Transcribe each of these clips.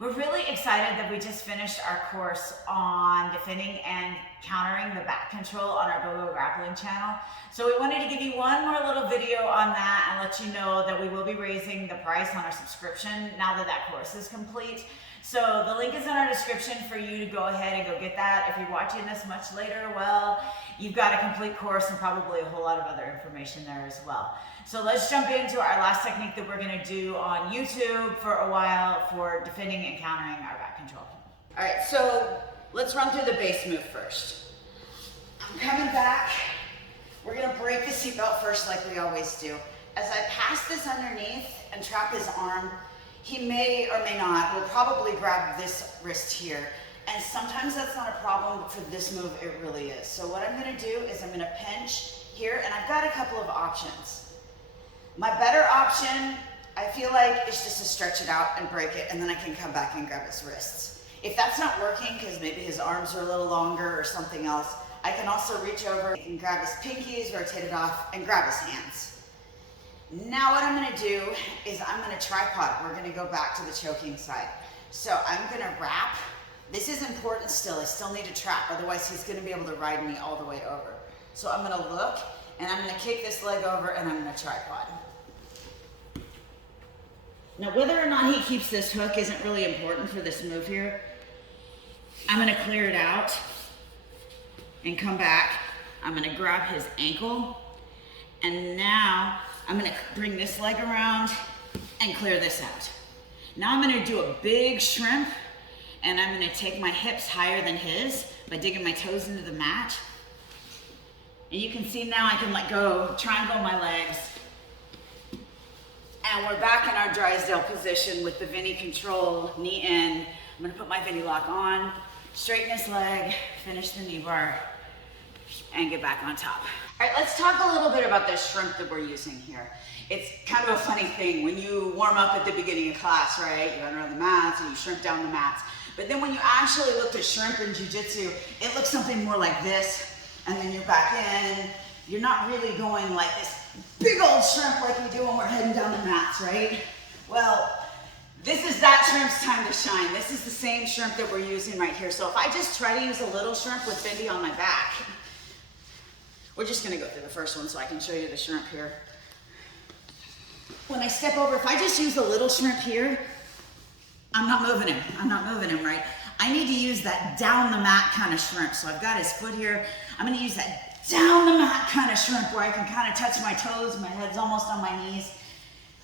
We're really excited that we just finished our course on defending and countering the back control on our Go-Go Grappling channel. So we wanted to give you one more little video on that and let you know that we will be raising the price on our subscription now that that course is complete. So the link is in our description for you to go ahead and go get that. If you're watching this much later, well, you've got a complete course and probably a whole lot of other information there as well. So let's jump into our last technique that we're gonna do on YouTube for a while for defending and countering our back control. All right, so let's run through the base move first. I'm coming back. We're gonna break the seatbelt first like we always do. As I pass this underneath and trap his arm, he may or may not, will probably grab this wrist here. And sometimes that's not a problem, but for this move, it really is. So what I'm gonna do is I'm gonna pinch here, and I've got a couple of options. My better option, I feel like, is just to stretch it out and break it, and then I can come back and grab his wrists. If that's not working, because maybe his arms are a little longer or something else, I can also reach over and grab his pinkies, rotate it off, and grab his hands. Now what I'm gonna do is I'm gonna tripod. We're gonna go back to the choking side. So I'm gonna wrap. This is important still. I still need to trap, otherwise he's gonna be able to ride me all the way over. So I'm gonna look, and I'm gonna kick this leg over, and I'm gonna tripod. Now whether or not he keeps this hook isn't really important for this move here. I'm gonna clear it out and come back. I'm gonna grab his ankle, and now I'm gonna bring this leg around and clear this out. Now I'm gonna do a big shrimp, and I'm gonna take my hips higher than his by digging my toes into the mat. And you can see now I can let go, triangle my legs. And we're back in our Drysdale position with the Bendy control, knee in. I'm gonna put my Bendy lock on, straighten his leg, finish the knee bar, and get back on top. All right, let's talk a little bit about this shrimp that we're using here. It's kind of a funny thing when you warm up at the beginning of class, right? You run around the mats and you shrimp down the mats. But then when you actually look at shrimp in jiu-jitsu, it looks something more like this, and then you're back in. You're not really going like this big old shrimp like we do when we're heading down the mats, right? Well, this is that shrimp's time to shine. This is the same shrimp that we're using right here. So if I just try to use a little shrimp with Bendy on my back, we're just gonna go through the first one so I can show you the shrimp here. When I step over, if I just use a little shrimp here, I'm not moving him, right? I need to use that down the mat kind of shrimp. So I've got his foot here. I'm gonna use that down the mat kind of shrimp where I can kind of touch my toes, my head's almost on my knees,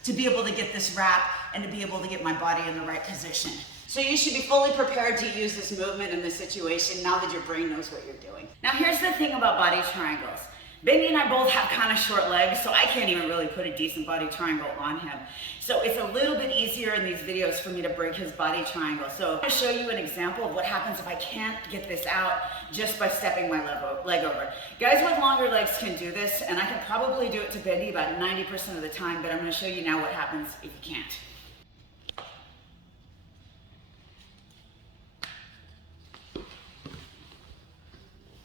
to be able to get this wrap and to be able to get my body in the right position. So you should be fully prepared to use this movement in this situation now that your brain knows what you're doing. Now here's the thing about body triangles. Bendy and I both have kind of short legs, so I can't even really put a decent body triangle on him. So it's a little bit easier in these videos for me to break his body triangle. So I'm gonna show you an example of what happens if I can't get this out just by stepping my leg over. Guys with longer legs can do this, and I can probably do it to Bendy about 90% of the time, but I'm gonna show you now what happens if you can't.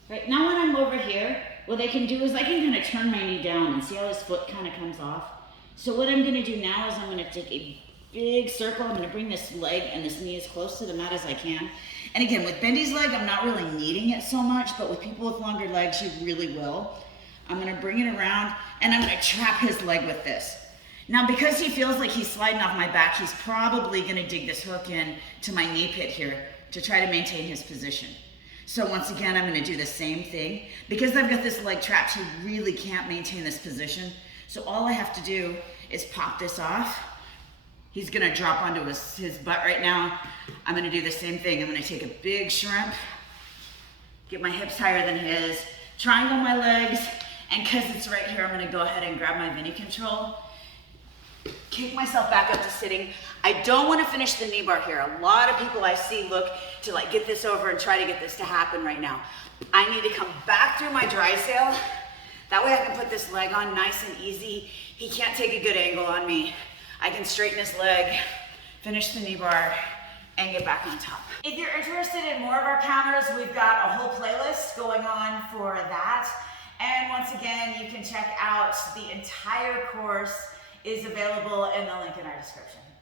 Right, now when I'm over here, what I can do is I can kind of turn my knee down and see how his foot kind of comes off. So what I'm gonna do now is I'm gonna take a big circle. I'm gonna bring this leg and this knee as close to the mat as I can. And again, with Bendy's leg, I'm not really needing it so much, but with people with longer legs, you really will. I'm gonna bring it around and I'm gonna trap his leg with this. Now, because he feels like he's sliding off my back, he's probably gonna dig this hook in to my knee pit here to try to maintain his position. So once again, I'm gonna do the same thing. Because I've got this leg trapped, he really can't maintain this position. So all I have to do is pop this off. He's gonna drop onto his butt right now. I'm gonna do the same thing. I'm gonna take a big shrimp, get my hips higher than his, triangle my legs, and because it's right here, I'm gonna go ahead and grab my Bendy control, kick myself back up to sitting. I don't want to finish the knee bar here. A lot of people I see look to like get this over and try to get this to happen right now. I need to come back through my Drysdale. That way I can put this leg on nice and easy. He can't take a good angle on me. I can straighten his leg, finish the knee bar, and get back on top. If you're interested in more of our counters, we've got a whole playlist going on for that. And once again, you can check out the entire course is available in the link in our description.